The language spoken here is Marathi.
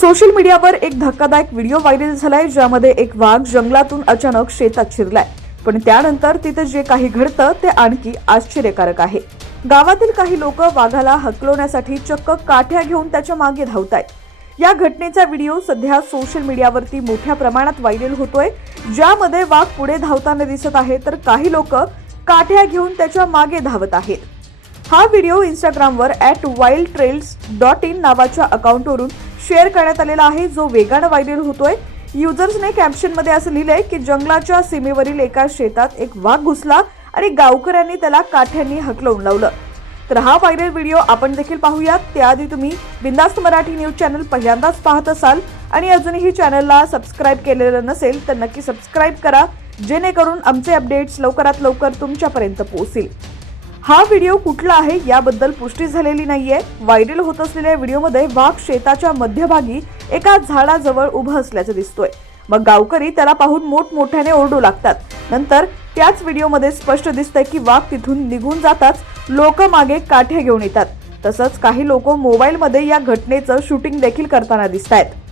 सोशल मीडियावर एक धक्कादायक व्हिडिओ व्हायरल झालाय ज्यामध्ये एक वाघ जंगलातून अचानक शेतात शिरलाय. पण त्यानंतर तिथे जे काही घडतं ते आणखी आश्चर्यकारक आहे. गावातील काही लोक वाघाला हकलवण्यासाठी चक्क काठ्या घेऊन त्याच्यामागे धावतायत. या घटनेचा व्हिडिओ सध्या सोशल मीडियावरती मोठ्या प्रमाणात व्हायरल होतोय ज्यामध्ये वाघ पुढे धावताना दिसत आहे तर काही लोक काठ्या घेऊन त्याच्यामागे धावत आहेत. हा व्हिडिओ इंस्टाग्रामवर at wild trails dot in नावाच्या अकाउंटवरून शेअर करण्यात आलेला आहे जो वेगानं व्हायरल होतोय. युजर्सने कॅप्शनमध्ये असं लिहिलंय की जंगलाच्या सीमेवरील एका शेतात एक वाघ घुसला आणि गावकऱ्यांनी त्याला काठ्यांनी हकलवून लावलं. तर हा व्हायरल व्हिडिओ आपण देखील पाहूयात. त्याआधी तुम्ही बिंदास्त मराठी न्यूज चॅनल पहिल्यांदाच पाहत असाल आणि अजूनही चॅनलला सबस्क्राईब केलेलं नसेल तर नक्की सबस्क्राईब करा जेणेकरून आमचे अपडेट्स लवकरात लवकर तुमच्यापर्यंत पोहोचतील. हा व्हिडिओ कुठला आहे याबद्दल पुष्टी झालेली नाहीये. व्हायरल होत असलेल्या व्हिडिओमध्ये वाघ शेताच्या मध्यभागी एका झाडाजवळ उभं असल्याचं दिसतोय. मग गावकरी त्याला पाहून मोठमोठ्याने ओरडू लागतात. नंतर त्याच व्हिडिओमध्ये स्पष्ट दिसतंय की वाघ तिथून निघून जाताच लोक मागे काठ्या घेऊन येतात. तसंच काही लोक मोबाईलमध्ये या घटनेचं शूटिंग देखील करताना दिसत आहेत